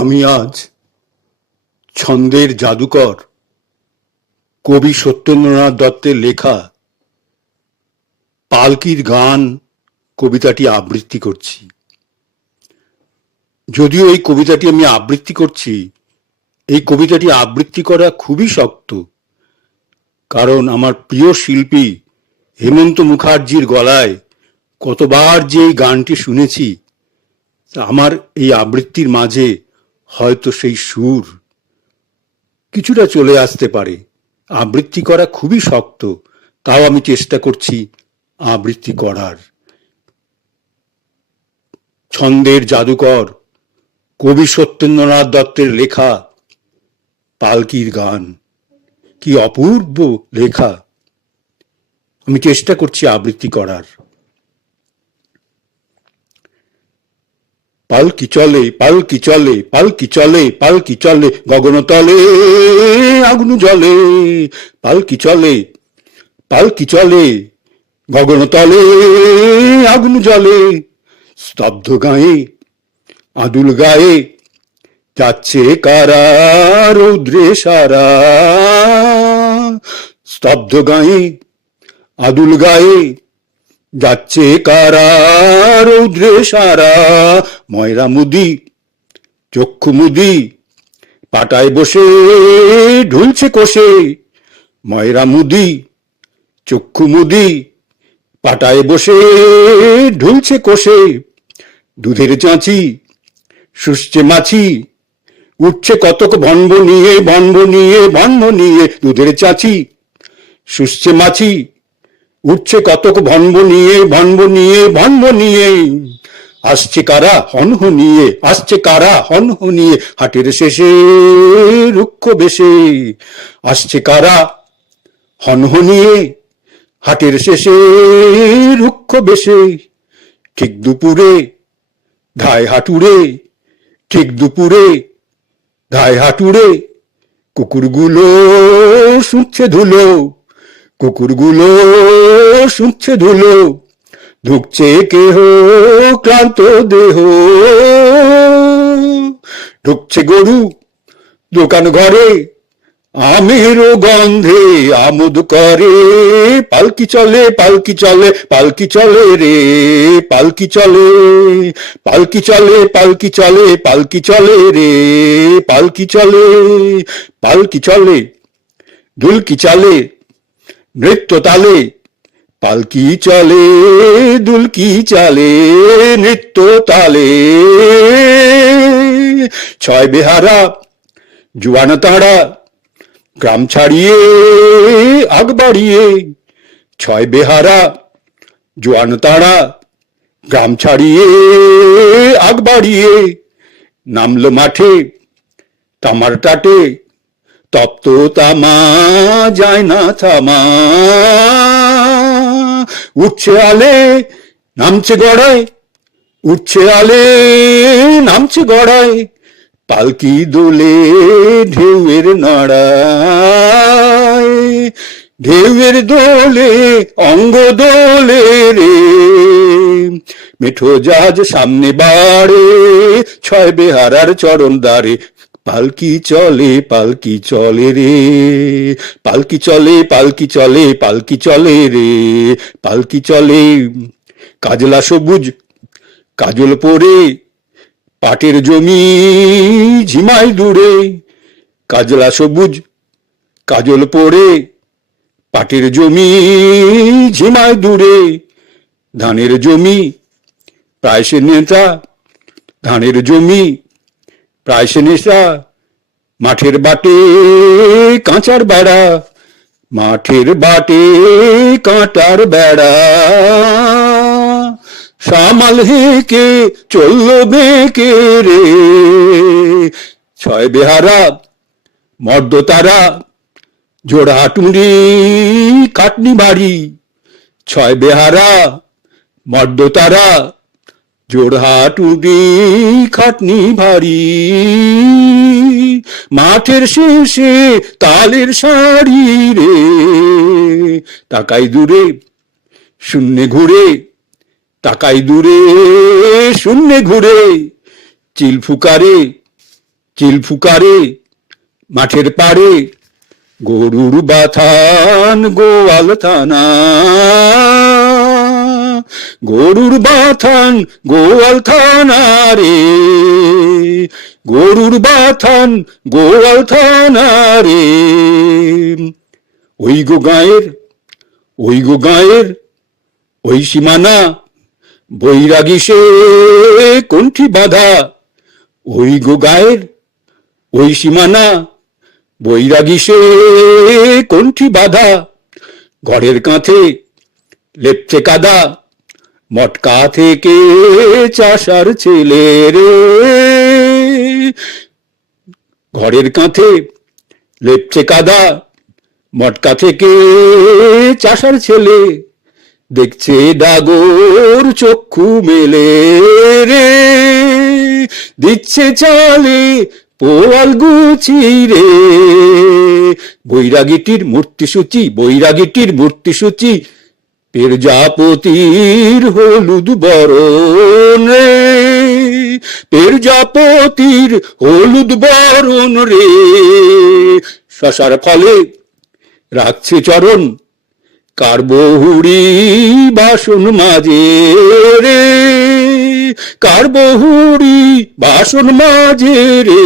আমি আজ ছন্দের জাদুকর কবি সত্যেন্দ্রনাথ দত্তের লেখা পালকির গান কবিতাটি আবৃত্তি করছি। যদিও এই কবিতাটি আমি আবৃত্তি করছি, এই কবিতাটি আবৃত্তি করা খুবই শক্ত, কারণ আমার প্রিয় শিল্পী হেমন্ত মুখার্জির গলায় কতবার যে এই গানটি শুনেছি, আমার এই আবৃত্তির মাঝে হয়তো সেই সুর কিছুটা চলে আসতে পারে। আবৃত্তি করা খুবই শক্ত, তাও আমি চেষ্টা করছি আবৃত্তি করার। ছন্দের জাদুকর কবি সত্যেন্দ্রনাথ দত্তের লেখা পালকির গান, কি অপূর্ব লেখা! আমি চেষ্টা করছি আবৃত্তি করার। পালকি চলে, পালকি চলে, পালকি চলে, পালকি চলে, গগনতলে আগুন জ্বলে। পালকি চলে, পালকি চলে, গগনতলে আগুন জ্বলে। স্তব্ধ গায়ে, আদুল গায়ে, যাচ্ছে কারা রৌদ্রে সারা। স্তব্ধ গায়ে, আদুল গায়ে, যাচ্ছে কারা রৌদ্রে সারা। ময়রা মুদি, চক্ষু মুদি, পাটায় বসে ঢুলছে কোষে। ময়রা মুদি, চক্ষু মুদি, পাটায় বসে ঢুলছে কোষে। দুধের চাঁচি, শুষছে মাছি, উঠছে কতক ভন্ব নিয়ে, ভন্ব নিয়ে, ভন্ব নিয়ে। দুধের চাঁচি, শুষছে মাছি, উঠছে কতক ভন্ব নিয়ে, ভন্ব নিয়ে, ভন্ব নিয়ে। আসছে কারা হনহ নিয়ে, আসছে কারা হনহ নিয়ে, হাটের শেষে রুক্ষ বেশে। আসছে কারা হনহ নিয়ে, হাটের শেষে রুক্ষ বেশে। ঠিক দুপুরে ধায় হাটুরে, ঠিক দুপুরে ধায় হাটুরে, কুকুরগুলো শুচ্ছে ধুলো, কুকুরগুলো শুচ্ছে ধুলো। ঢুকছে কেহ ক্লান্ত দেহ, ঢুকছে গরু দোকান ঘরে, আমের গন্ধে আমোদ করে। পালকি চলে, পালকি চলে, পালকি চলে রে, পালকি চলে। পালকি চলে, পালকি চলে, পালকি চলে রে, পালকি চলে। পালকি চলে, দুলকি চলে, নৃত্য তালে। পালকি চলে, দুলকি চালে, নৃত্য তালে। ছয় বেহারা, জুয়ান তাঁরা, গ্রাম ছাড়িয়ে আগ বাড়িয়ে। ছয় বেহারা, জোয়ান তাঁরা, গ্রাম ছাড়িয়ে আগ বাড়িয়ে। নামলো মাঠে তামার টাটে, তপ্ত তামা যায় না থামা। উঠছে আলে, নামছে গড়ায়, উঠছে আলে, নামছে গড়ায়। পালকি দোলে ঢেউয়ের নাড়ায়, ঢেউয়ের দোলে অঙ্গ দোলে রে। মেঠো জাহাজ সামনে বাড়ে, ছয় বেহারার চরণ দ্বারে। পালকি চলে, পালকি চলে রে, পালকি চলে, পালকি চলে, পালকি চলে রে, পালকি চলে। কাজলা সবুজ কাজল পরে, পাটের জমি ঝিমাই দূরে। কাজলা সবুজ কাজল পরে, পাটের জমি ঝিমাই দূরে। ধানের জমি প্রায় সে নেতা, ধানের জমি প্রায় সে নেশা। মাঠের বাটে কাঁচার বেড়া, মাঠের বাটে কাঁটার বেড়া। সামাল হেঁকে চললো বেঁকে রে। ছয় বেহারা, মর্দ তারা, জোড়হাটুরি কাটনি বাড়ি। ছয় বেহারা, মর্দ তারা, জোড়হাটুরি খাটনি ভারী। মাঠের শেষে তালের শাড়ি রে। তাকাই দূরে শূন্যে ঘুরে, তাকাই দূরে শূন্যে ঘুরে। চিল ফুকারে চিলফুকারে মাঠের পাড়ে গরুর বাথান গোয়াল থানা, গরুর বাথান গোয়াল থানা রে, গরুর বাথান গোয়াল থানা রে। ওই গো গাঁয়ের, ওই গো গাঁয়ের ওই সীমানা, বৈরাগী সে কণ্ঠী বাঁধা। ওই গো গাঁয়ের ওই সীমানা, বৈরাগী সে কণ্ঠী বাঁধা। ঘরের কাঁথে লেপছে কাদা, মটকা থেকে চাষার ছেলে রে। ঘরের কাঁথে লেপছে কাদা, মটকা থেকে চাষার ছেলে। দেখছে ডাগর চক্ষু মেলে রে, দিচ্ছে চালে পোয়াল গুছি রে। বৈরাগীটির মূর্তিসূচি, বৈরাগীটির মূর্তিসূচি, পেরজাপতির হলুদ বরণ রে, পেরজাপতির হলুদ বরণ রে। শশার ফলে রাখছে চরণ, কার বহুরি বাসন মাঝে রে, কার বহুরি বাসন মাঝে রে।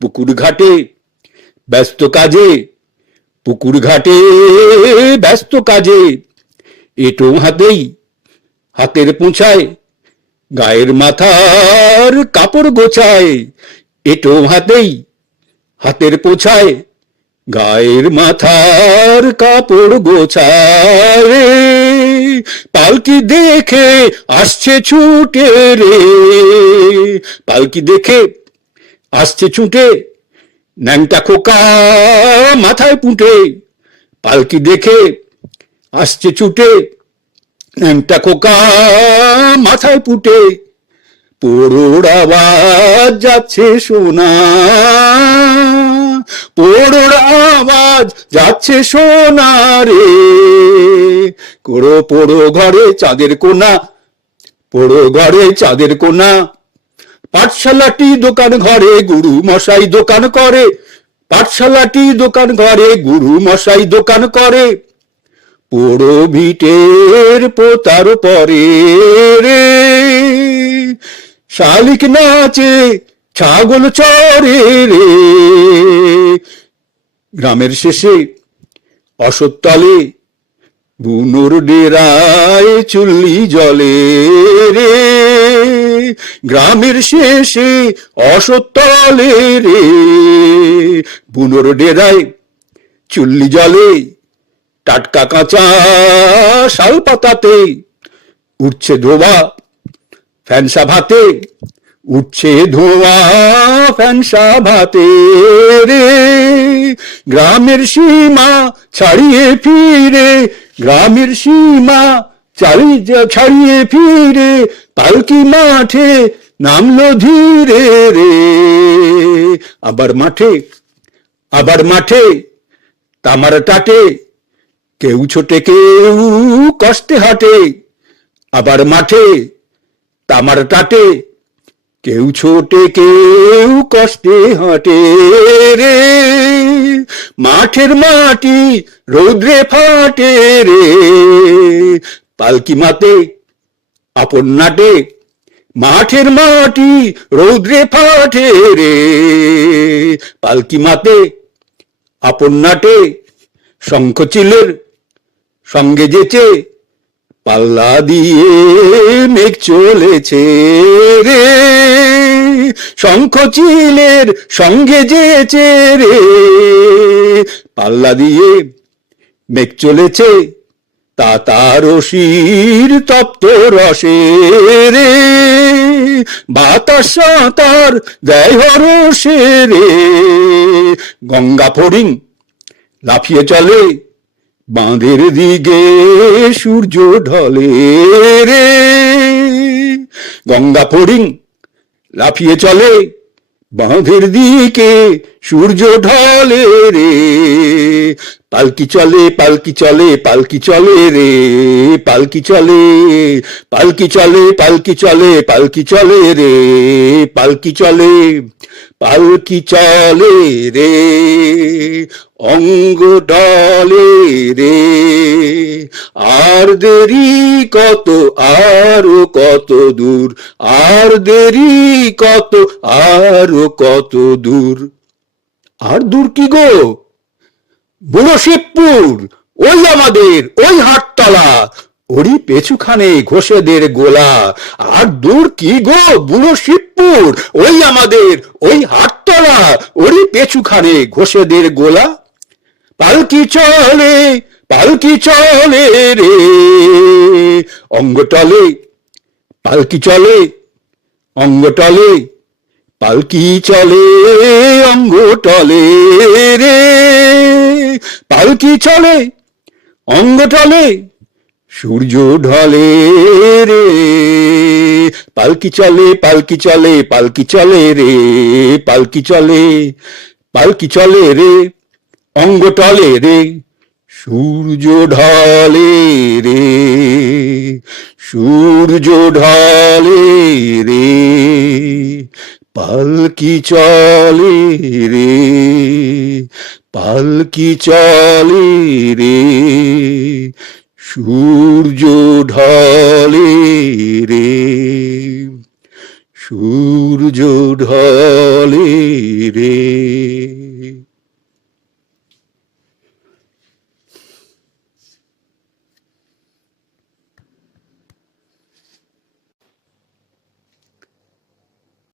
পুকুর ঘাটে ব্যস্ত কাজে, পুকুর ঘাটে ব্যস্ত কাজে, এটো হাতেই হাতের পোঁছায়, গায়ের মাথার কাপড় গোছায়। এটো হাতেই হাতের পোঁছায়, গায়ের মাথার কাপড় গোছায়। পালকি দেখে আসছে ছুটে রে, পালকি দেখে আসছে ছুটে, ন্যাংটা খোকা মাথায় পুঁটে। পালকি দেখে আসছে ছুটে, ন্যাংটা খোকা মাথায় পুঁটে। পোড়োর আওয়াজ যাচ্ছে শোনা, পোড়োর আওয়াজ যাচ্ছে শোনা রে। কোড়ো পোড়ো ঘরে চাঁদের কোনা, পোড়ো ঘরে চাঁদের কোনা। পাঠশালাটি দোকান ঘরে গুরু মশাই দোকান করে, পাঠশালাটি দোকান ঘরে গুরু মশাই দোকান করে। পোড়ো ভিটের পোতার পরে রে, শালিক নাচে ছাগল চরে রে। গ্রামের শেষে অশ্বত্থতলে, বুনোর ডেরায় চুল্লি জ্বলে রে। গ্রামের শেষে অশ্বত্থতলে রে, বুনোর ডেরায় চুল্লি জ্বলে। টাটকা কাঁচা শাল পাতাতে উঠছে ধোঁয়া ফ্যানসা ভাতে, উঠছে ধোঁয়া ফ্যানসা ভাতে রে। গ্রামের সীমা ছাড়িয়ে ফিরে, গ্রামের সীমা ছাড়িয়ে ফিরে, পালকি মাঠে নামলো ধীরে রে। আবার মাঠে, আবার মাঠে তামার টাটে, কেউ ছোটে কেউ কষ্টে হাঁটে। আবার মাঠে তামার টাটে, কেউ ছোটে কেউ কষ্টে হাঁটে রে। মাঠের মাটি রৌদ্রে ফাটে রে, পালকি মাতে আপন নাটে। মাঠের মাটি রৌদ্রে ফাটে রে, পালকি মাতে আপন নাটে। শঙ্খচিলের সঙ্গে যেচে, পাল্লা দিয়ে মেঘ চলেছে রে। শঙ্খচিলের সঙ্গে যেচে রে, পাল্লা দিয়ে মেঘ চলেছে। তাতারসির তপ্ত রসে রে, বাতাস সাঁতার দেয় হরসে রে। গঙ্গা ফড়িং লাফিয়ে চলে, বাঁধের দিকে সূর্য ঢলে রে। গঙ্গা ফড়িং লাফিয়ে চলে, বাঁধের দিকে সূর্য ঢলে রে। পালকি চলে, পালকি চলে, পালকি চলে রে, পালকি চলে, পালকি চলে, পালকি চলে, পালকি চলে রে, পালকি চলে, পালকি চলে রে, অঙ্গ ডলে রে, আর দেরি কত, আরো কত দূর, আর দেরি কত, আরো কত দূর। আর দূর কি গো? বুড়ো শিবপুর, ওই আমাদের ওই হাটতলা, ওরই পেছুখানে ঘোষেদের গোলা। আর দূর কি গো বুড়ো শিবপুর, ওই আমাদের ওই হাটতলা, ওরই পেছুখানে ঘোষেদের গোলা। পালকি চলে, পালকি চলে রে, অঙ্গ টলে, পালকি চলে, অঙ্গ টলে, পালকি চলে, অঙ্গ টলে রে, পালকি চলে, অঙ্গ টলে, সূর্য ঢলে রে, পালকি চলে, পালকি চলে, পালকি চলে রে, পালকি চলে, পালকি চলে রে, অঙ্গ টলে রে, সূর্য ঢলে রে, সূর্য ঢলে রে, পালকি চলে রে, পালকি চলে রে, সূর্য ঢলে রে, সূর্য ঢলে রে।